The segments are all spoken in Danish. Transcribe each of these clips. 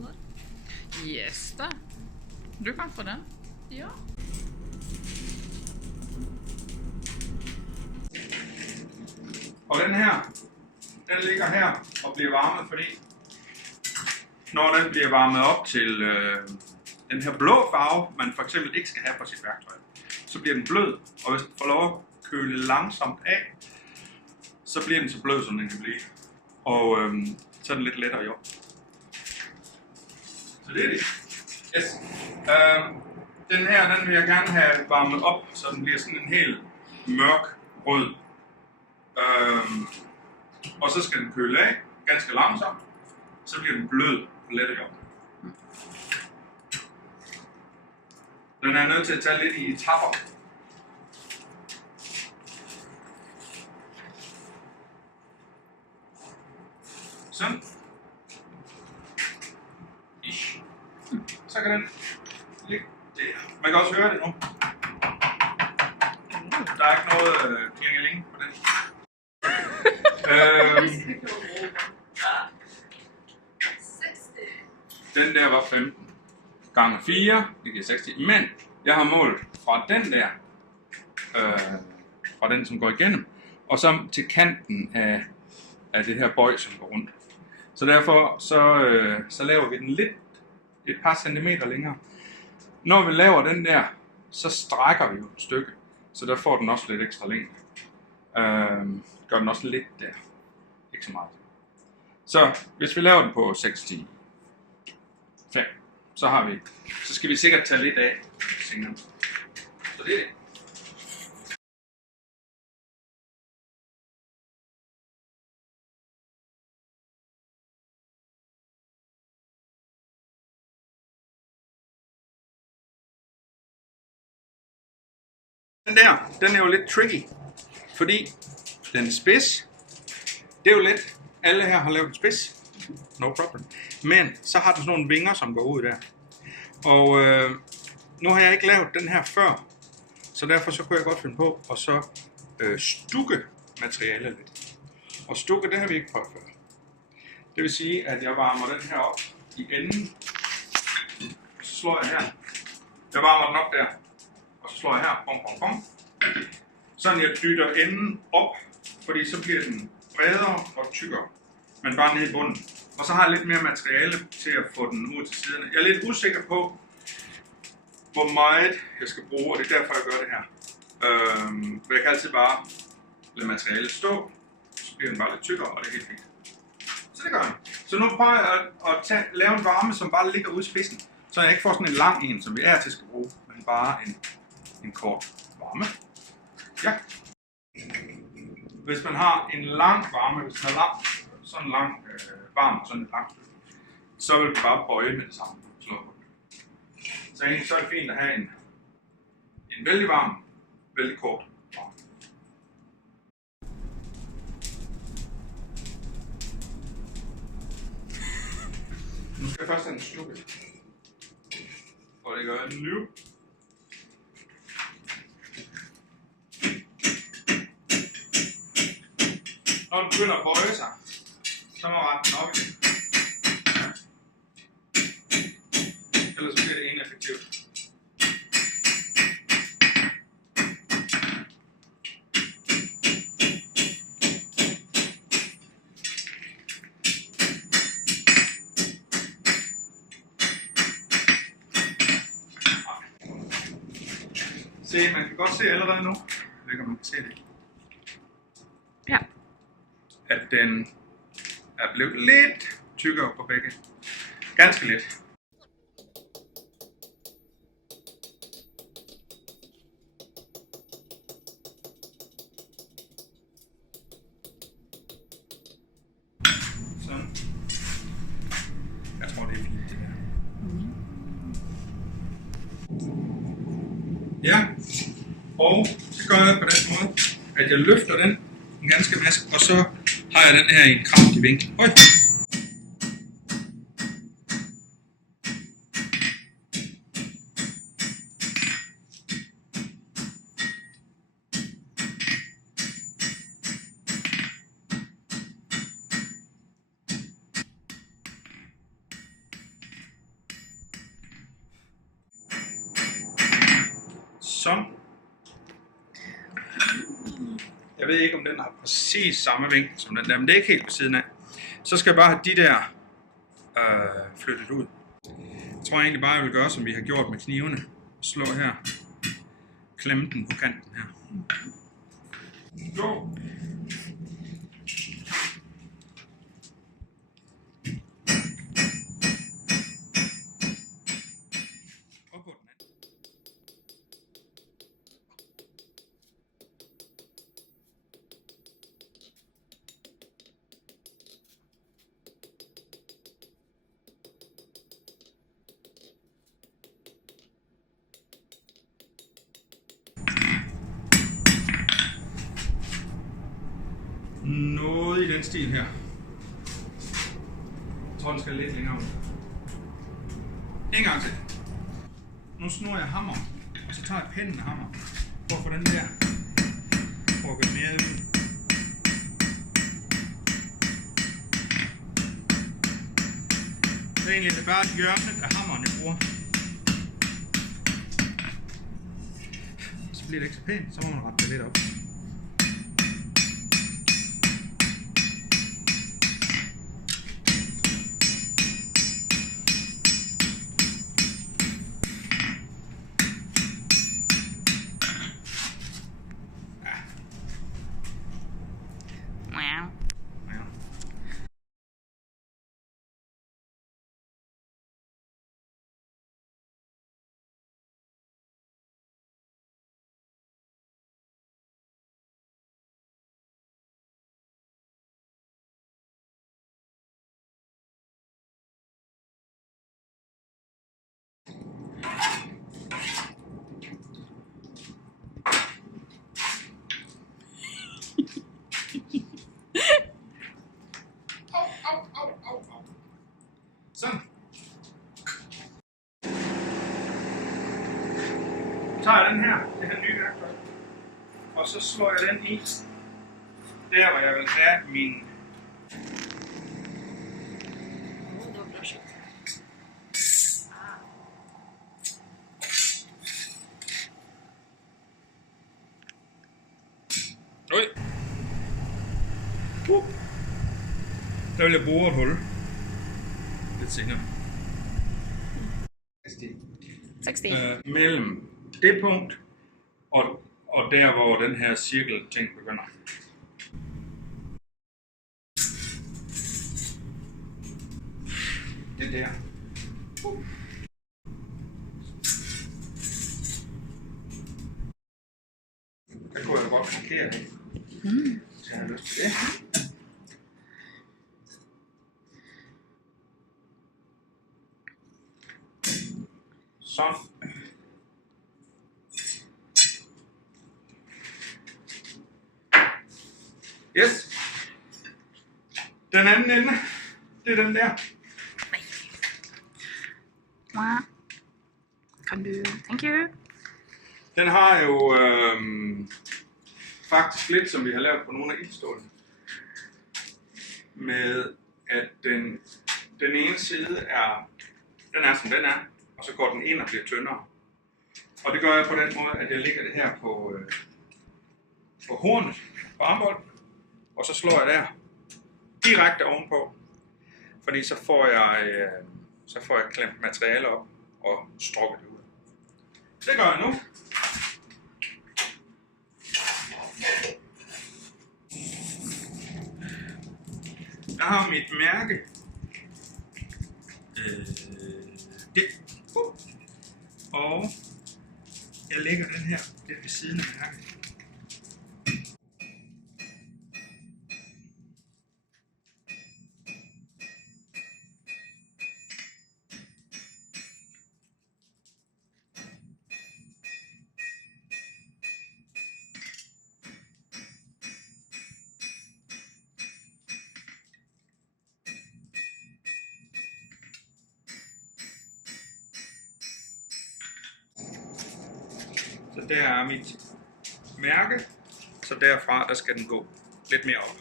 sådär. Yes da. Du kan få den. Ja. Og den her, den ligger her og bliver varmet, fordi når den bliver varmet op til den her blå farve, man for eksempel ikke skal have på sit værktøj, så bliver den blød, og hvis den får lov at køle langsomt af, så bliver den så blød, som den kan blive. Og så er den lidt lettere i år. Så det er det. Yes. Den her, den vil jeg gerne have varmet op, så den bliver sådan en helt mørk rød. Og så skal den køle af ganske langsomt, så bliver den blød og let i år. Den er nødt til at tage lidt i etapper. Sådan. Ish. Så kan den ligge der. Man kan også høre det nu. Der er ikke noget klingeling på den. Den der var 15 gange 4, det giver 60. Men jeg har målt fra den der, fra den som går igennem, og så til kanten af det her bøj, som går rundt. Så derfor så laver vi den lidt et par centimeter længere. Når vi laver den der, så strækker vi jo et stykke, så der får den også lidt ekstra længde. Gør den også lidt der, ikke så meget. Så hvis vi laver den på 65, så skal vi sikkert tage lidt af senere. Så det er det. Den er jo lidt tricky, fordi den er spids. Det er jo let. Alle her har lavet en spids. No problem. Men så har den sådan nogle vinger, som går ud der. Og nu har jeg ikke lavet den her før, så derfor så kunne jeg godt finde på at så stukke materialet lidt. Og stukke, det har vi ikke prøvet før. Det vil sige, at jeg varmer den her op i enden. Så slår jeg her. Jeg varmer den op der. Og så slår jeg her. Bom, bom, bom. Sådan jeg dytter enden op, fordi så bliver den bredere og tykkere. Men bare nede i bunden. Og så har jeg lidt mere materiale til at få den ud til siderne. Jeg er lidt usikker på, hvor meget jeg skal bruge, og det er derfor, jeg gør det her. For jeg kan altid bare lade materialet stå, så bliver den bare lidt tykkere, og det er helt fint. Så det gør jeg. Så nu prøver jeg at lave en varme, som bare ligger ude i spidsen, så jeg ikke får sådan en lang en, som vi er til skal bruge, men bare en kort varme. Ja. Hvis man har en lang varme, hvis man har sådan en lang varme, sådan en lang stykke, så vil vi bare bøje med det samme. Så egentlig så er det fint at have en vældig varm, vældig kort varme. Nu skal jeg først have en slukke. Og det gør jeg nu. Når den begynder at bøje sig, så må rette den op igen. Ellers bliver det ineffektivt. Se, man kan godt se allerede nu, jeg ved ikke om man kan se det, Ja. at den er blevet lidt tykkere på begge. Ganske lidt. Sådan. Jeg tror, det er fint, det der. Ja, og så gør jeg på den måde, at jeg løfter den en ganske masse, og så har jeg den her i en kraftig vinkel. Øj. Sådan. Jeg ved ikke, om den har præcis samme vinkel som den der, men det er ikke helt ved siden af. Så skal jeg bare have de der flyttet ud. Jeg tror egentlig bare, jeg vil gøre, som vi har gjort med knivene. Slå her. Klemme den på kanten her. Go! Og på den anden. Noget i den stil her. Jeg tror, den skal lidt længere ud. En gang til. Nu snor jeg hammer, og så tager jeg pinden af hammer. For at få den der rykket mere ud. Det er egentlig bare et hjørne af hammeren, jeg bruger. Så bliver det ikke så pænt, så må man rette det lidt op. Sådan. Så tager jeg den her, det her nye værktøj, og så slår jeg den i, der hvor jeg vil have min... Oj! Der vil jeg bore et hul. Lidt senere. 60. Mellem det punkt og der, hvor den her cirkelting begynder. Det der. Der kunne jeg godt markere det. Så jeg har lyst til det. Sådan. Yes. Den anden ende, det er den der. Kan du? Thank you. Den har jo faktisk lidt, som vi har lavet på nogle af ildstålene. Med at den ene side er, den er som den er, og så går den ind og bliver tyndere. Og det gør jeg på den måde, at jeg lægger det her på hornet, på armbolden, og så slår jeg der direkte ovenpå, fordi så får jeg klemt materiale op og strukket det ud. Det gør jeg nu. Jeg har mit mærke. Det. Og jeg lægger den her lidt ved siden af mærket. Så der er mit mærke, så derfra der skal den gå lidt mere op.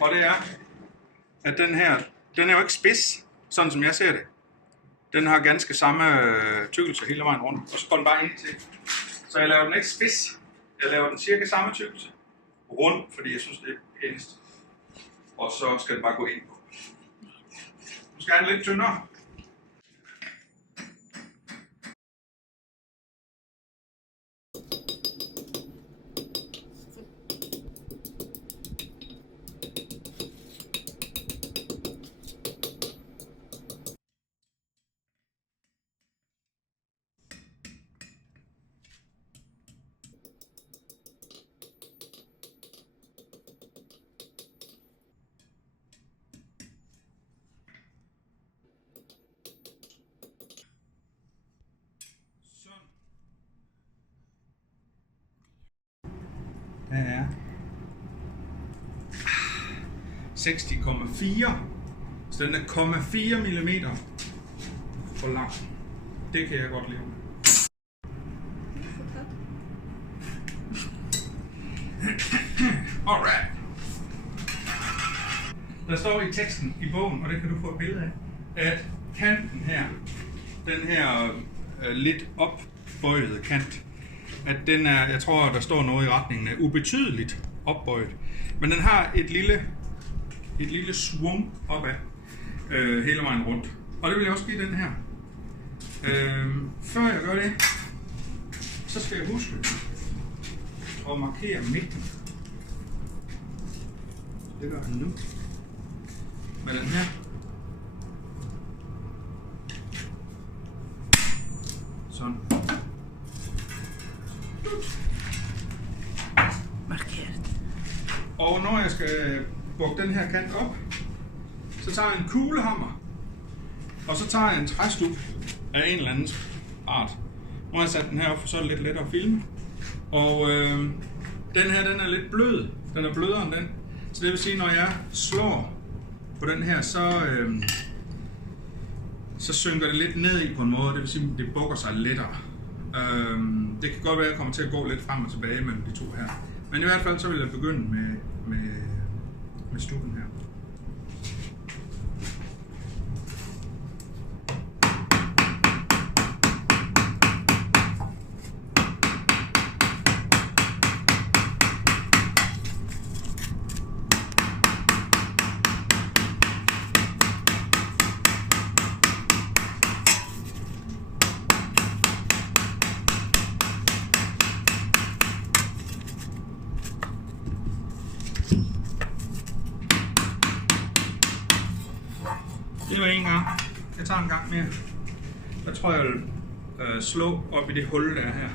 Og det er, at den her, den er jo ikke spids, sådan som jeg ser det. Den har ganske samme tykkelse hele vejen rundt, og så går den bare ind til. Så jeg laver den ikke spids, jeg laver den cirka samme tykkelse. Rund, fordi jeg synes, det er pænest. Og så skal den bare gå ind på. Nu skal jeg have den lidt tyndere. Der er 60,4, så den er 0,4 mm for lang. Det kan jeg godt leve med. Alright. Der står i teksten i bogen, og det kan du få et billede af, at kanten her, den her lidt opbøjede kant, at den er, jeg tror, der står noget i retningen af ubetydeligt opbøjet. Men den har et lille swung opad hele vejen rundt. Og det vil jeg også give den her. Før jeg gør det, så skal jeg huske at markere midten. Det gør han nu. Med den her. Sådan. Markeret. Og når jeg skal bukke den her kant op, så tager jeg en kuglehammer, og så tager jeg en træstup af en eller anden art. Nu har jeg sat den her op, for så er det lidt lettere at filme. Og den her, den er lidt blød. Den er blødere end den. Så det vil sige, når jeg slår på den her, så synker det lidt ned i på en måde. Det vil sige, at det bukker sig lettere. Det kan godt være, at jeg kommer til at gå lidt frem og tilbage mellem de to her. Men i hvert fald så vil jeg begynde med stuppen her. Det var en gang. Jeg tager en gang mere. Jeg tror, jeg vil slå op i det hul, der er her.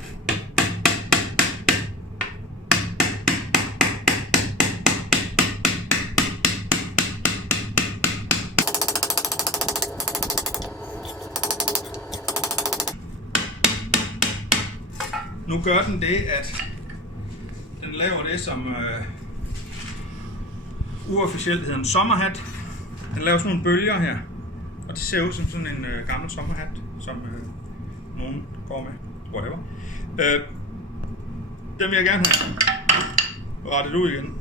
Nu gør den det, at den laver det, som uofficielt hedder en sommerhat. Den laver sådan nogle bølger her, og det ser ud som sådan en gammel sommerhat, som nogen går med. Whatever. Den vil jeg gerne have rettet ud igen.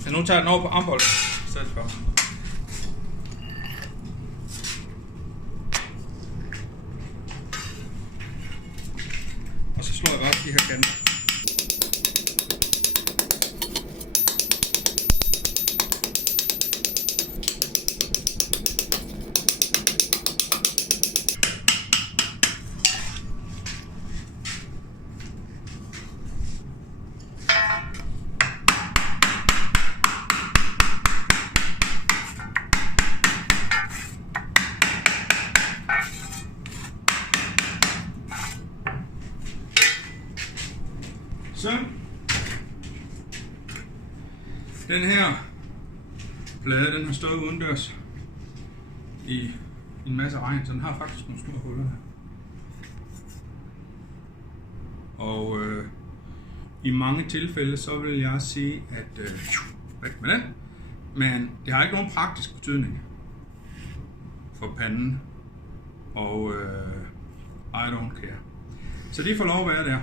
Så nu tager jeg den over på armbold i stedet for. Og så slår jeg bare de her kanter. Så den her plade, den har stået udendørs i en masse regn, så den har faktisk nogle store huller her. Og i mange tilfælde, så vil jeg sige, at væk med den, men det har ikke nogen praktisk betydning for panden, og I don't care. Så de får lov at være der.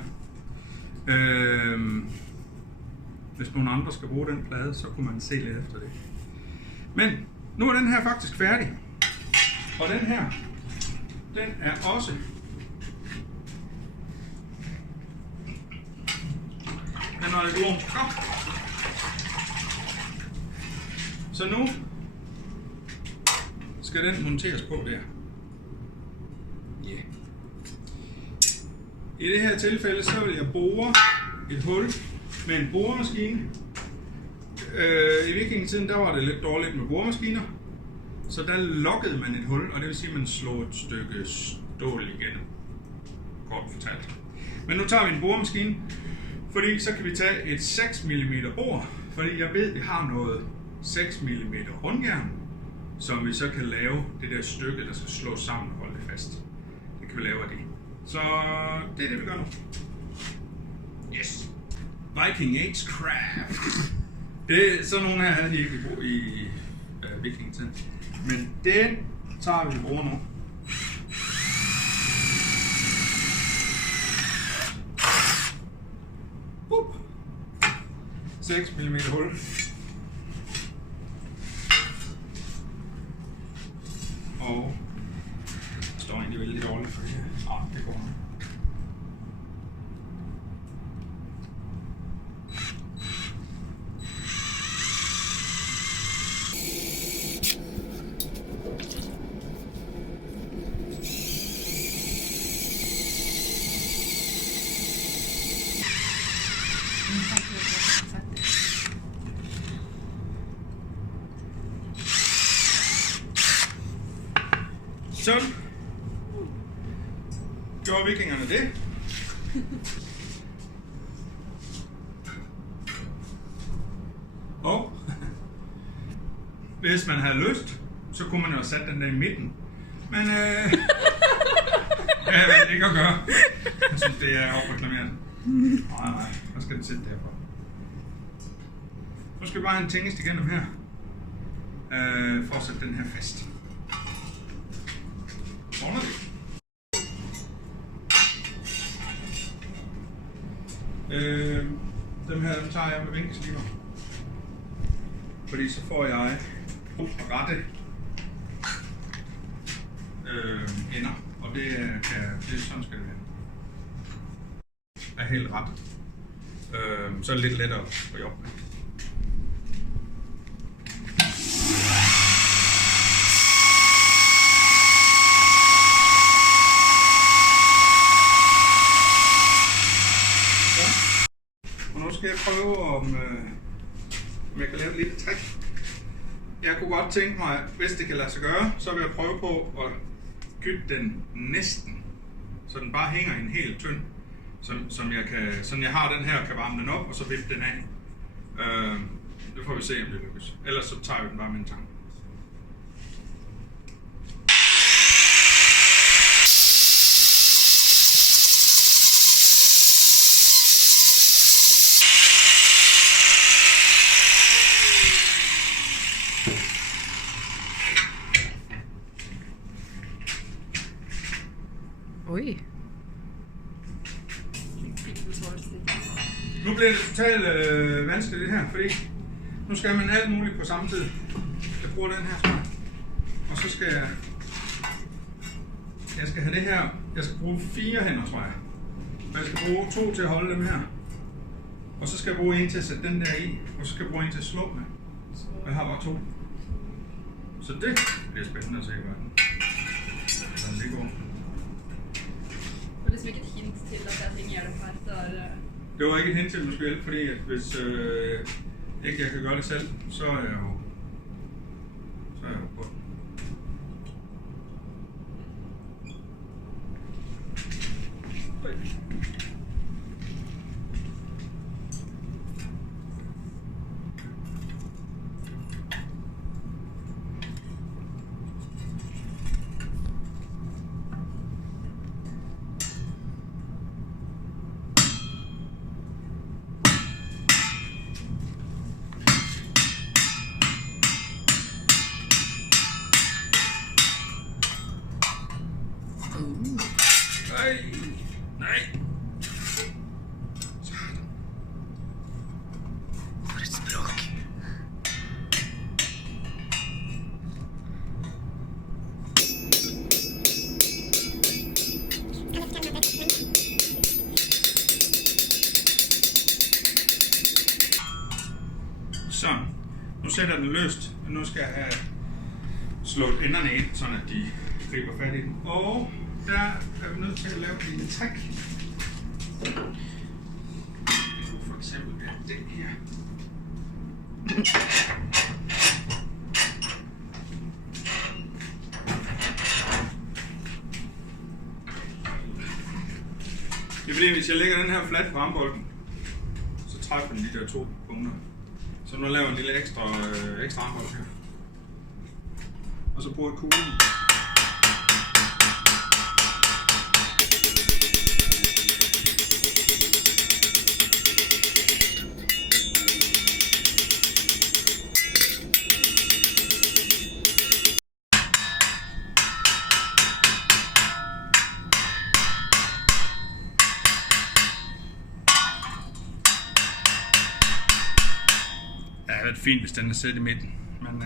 Hvis nogle andre skal bruge den plade, så kunne man se lidt efter det. Men nu er den her faktisk færdig. Og den her, den er også den er lidt god. Så nu skal den monteres på der. Yeah. I det her tilfælde, så vil jeg bore et hul med en boremaskine. I vikingetiden, der var det lidt dårligt med boremaskiner. Så der lukkede man et hul, og det vil sige, at man slog et stykke stål igennem. Kort fortalt. Men nu tager vi en boremaskine, fordi så kan vi tage et 6 mm bor, fordi jeg ved, at vi har noget 6 mm rundjern, som vi så kan lave det der stykke, der skal slås sammen og holde det fast. Det kan vi lave af det. Så det er det, vi gør nu. Yes. Viking Age Craft. Det er sådan nogle her havde de ikke i vikingetiden. Men den tager vi bruger nu. Boop. 6 mm hul. Og det står egentlig vældig dårligt for det her. Det går. Så gjorde vikingerne det. Og hvis man havde lyst, så kunne man jo have sat den der i midten. Men jeg ved ikke at gøre. Jeg synes, det er opreklameret. Nej, så skal den sidde derfra. Så skal vi bare have en tingest igennem her, for at sætte den her fast. Sådan er det. Dem her dem tager jeg med vinkelsliber. Fordi så får jeg rette ender. Og det er sådan skal det være. Er helt ret. Så er det lidt lettere at jobbe med. Jeg prøve, om jeg kan lave et lille trick. Jeg kunne godt tænke mig, hvis det kan lade sig gøre, så vil jeg prøve på at gytte den næsten, så den bare hænger i en helt tynd, sådan jeg har den her og kan varme den op, og så vippe den af. Det får vi se, om det lykkes. Ellers så tager vi den bare med en tang. Oj. Nu bliver det totalt vanskeligt det her, fordi nu skal man alt muligt på samme tid. Jeg bruger den her, tror jeg. Og så skal jeg skal have det her. Jeg skal bruge 4 hænder, tror jeg. Og jeg skal bruge 2 til at holde dem her. Og så skal jeg bruge en til at sætte den der i. Og så skal jeg bruge en til at slå med. Og jeg har bare 2. Så det bliver spændende at se, hvordan det går. Og det er ikke et hint til, at jeg ting gjør det her, så er det... Det var ikke et hint til, at du skulle hjælpe, fordi at hvis ikke jeg kan gøre det selv, så er jeg jo på den. sætter den løst, og nu skal jeg have slået enderne ind, så de griber fat i den. Og der er vi nødt til at lave et lille trick. For eksempel den her. Det er fordi, hvis jeg lægger den her flat på armbolden, så træffer den de der 2 punkter. Så nu laver jeg en lille ekstra armbold her. Og så bruger jeg kuglen. Det havde været fint, hvis den er sæt i midten, men